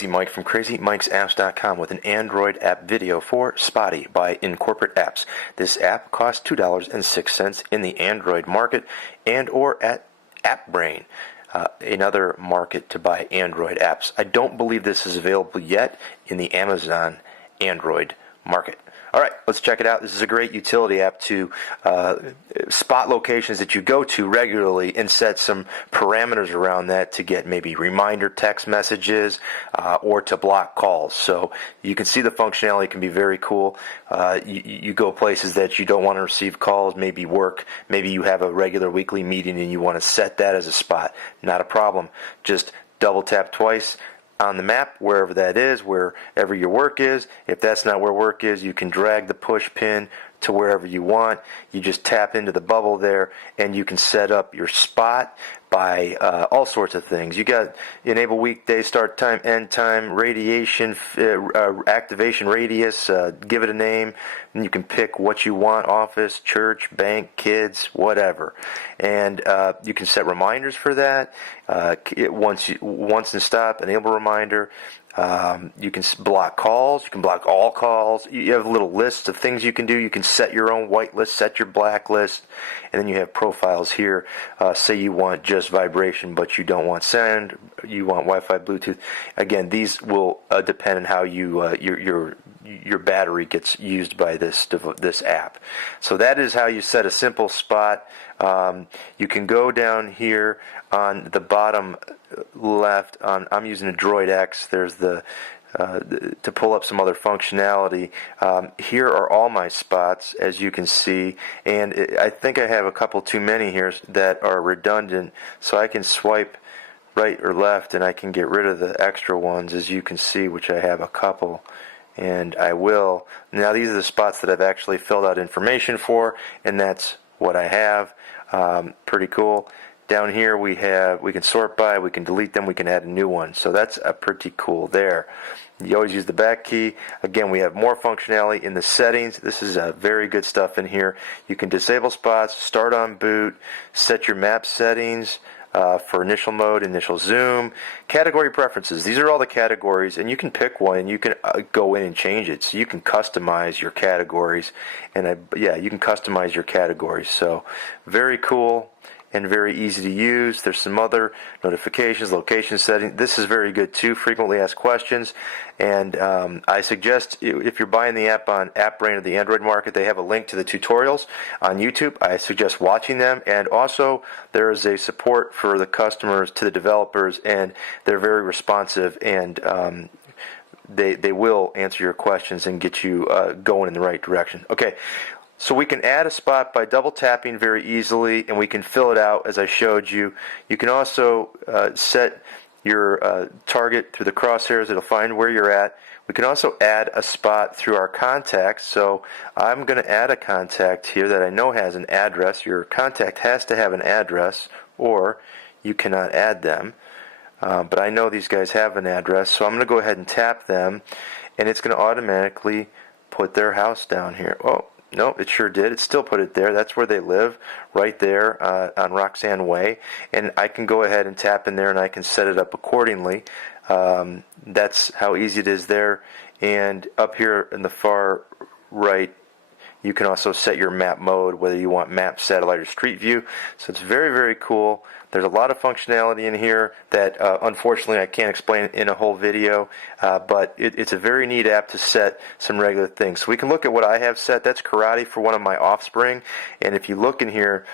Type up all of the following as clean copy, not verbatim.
Crazy Mike from CrazyMikesapps.com with an Android app video for Spoty by Incorporate Apps. This app costs $2.06 in the Android market and or at AppBrain, another market to buy Android apps. I don't believe this is available yet in the Amazon Android market. All right, let's check it out. This is a great utility app to spot locations that you go to regularly and set some parameters around that to get maybe reminder text messages or to block calls. So you can see the functionality can be very cool. You go places that you don't want to receive calls, maybe work, maybe you have a regular weekly meeting and you want to set that as a spot. Not a problem. Just double tap twice on the map, wherever that is, wherever your work is. If that's not where work is, you can drag the push pin to wherever you want. You just tap into the bubble there, and you can set up your spot by all sorts of things. You got enable weekday start time, end time, radiation, activation radius, give it a name, and you can pick what you want: office, church, bank, kids, whatever. And you can set reminders for that. Once and stop, enable reminder. You can block calls. You can block all calls. You have little lists of things you can do. You can set your own white list, set your black list, and then you have profiles here. Say you want just vibration, but you don't want sound. You want Wi-Fi, Bluetooth. Again, these will depend on how you your battery gets used by this app. So that is how you set a simple spot. You can go down here on the bottom left. I'm using a Droid X. There's the to pull up some other functionality. Here are all my spots, as you can see, and I think I have a couple too many here that are redundant, so I can swipe right or left and I can get rid of the extra ones, as you can see, which I have a couple, and I will. Now these are the spots that I've actually filled out information for, and that's what I have. Pretty cool. Down here we can sort by, we can delete them, we can add a new one. So that's pretty cool there. You always use the back key. Again, we have more functionality in the settings. This is very good stuff in here. You can disable spots, start on boot, set your map settings for initial mode, initial zoom, category preferences. These are all the categories, and you can pick one and you can go in and change it. So you can customize your categories, and you can customize your categories. So very cool and very easy to use. There's some other notifications, location setting. This is very good too, frequently asked questions. And I suggest, if you're buying the app on AppBrain or the Android market, they have a link to the tutorials on YouTube. I suggest watching them. And also, there is a support for the customers to the developers, and they're very responsive, and they will answer your questions and get you going in the right direction. Okay. So we can add a spot by double tapping very easily, and we can fill it out as I showed you. You can also set your target through the crosshairs. It'll find where you're at. We can also add a spot through our contacts. So I'm going to add a contact here that I know has an address. Your contact has to have an address, or you cannot add them. But I know these guys have an address, so I'm going to go ahead and tap them, and it's going to automatically put their house down here. Oh, no, it sure did. It still put it there. That's where they live, right there on Roxanne Way. And I can go ahead and tap in there, and I can set it up accordingly. That's how easy it is there. And up here in the far right, you can also set your map mode, whether you want map, satellite, or street view. So it's very, very cool. There's a lot of functionality in here that unfortunately I can't explain in a whole video, but it's a very neat app to set some regular things. So we can look at what I have set. That's karate for one of my offspring, and if you look in here,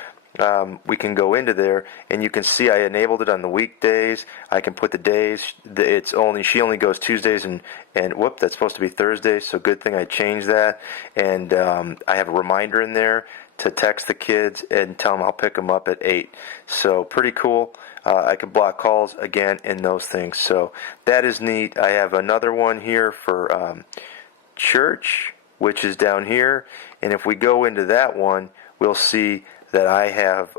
we can go into there, and you can see I enabled it on the weekdays. I can put the days. She only goes Tuesdays, and whoop, that's supposed to be Thursdays. So good thing I changed that. And I have a reminder in there to text the kids and tell them I'll pick them up at 8. So pretty cool. I can block calls again and those things. So that is neat. I have another one here for church, which is down here. And if we go into that one, we'll see that I have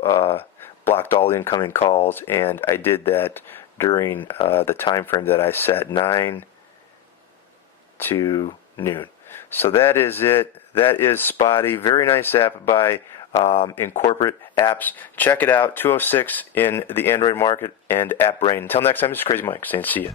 blocked all incoming calls, and I did that during the time frame that I set, 9 to noon. So that is it. That is Spoty. Very nice app by Incorporate Apps. Check it out. 206 in the Android market and AppBrain. Until next time, this is Crazy Mike saying see ya.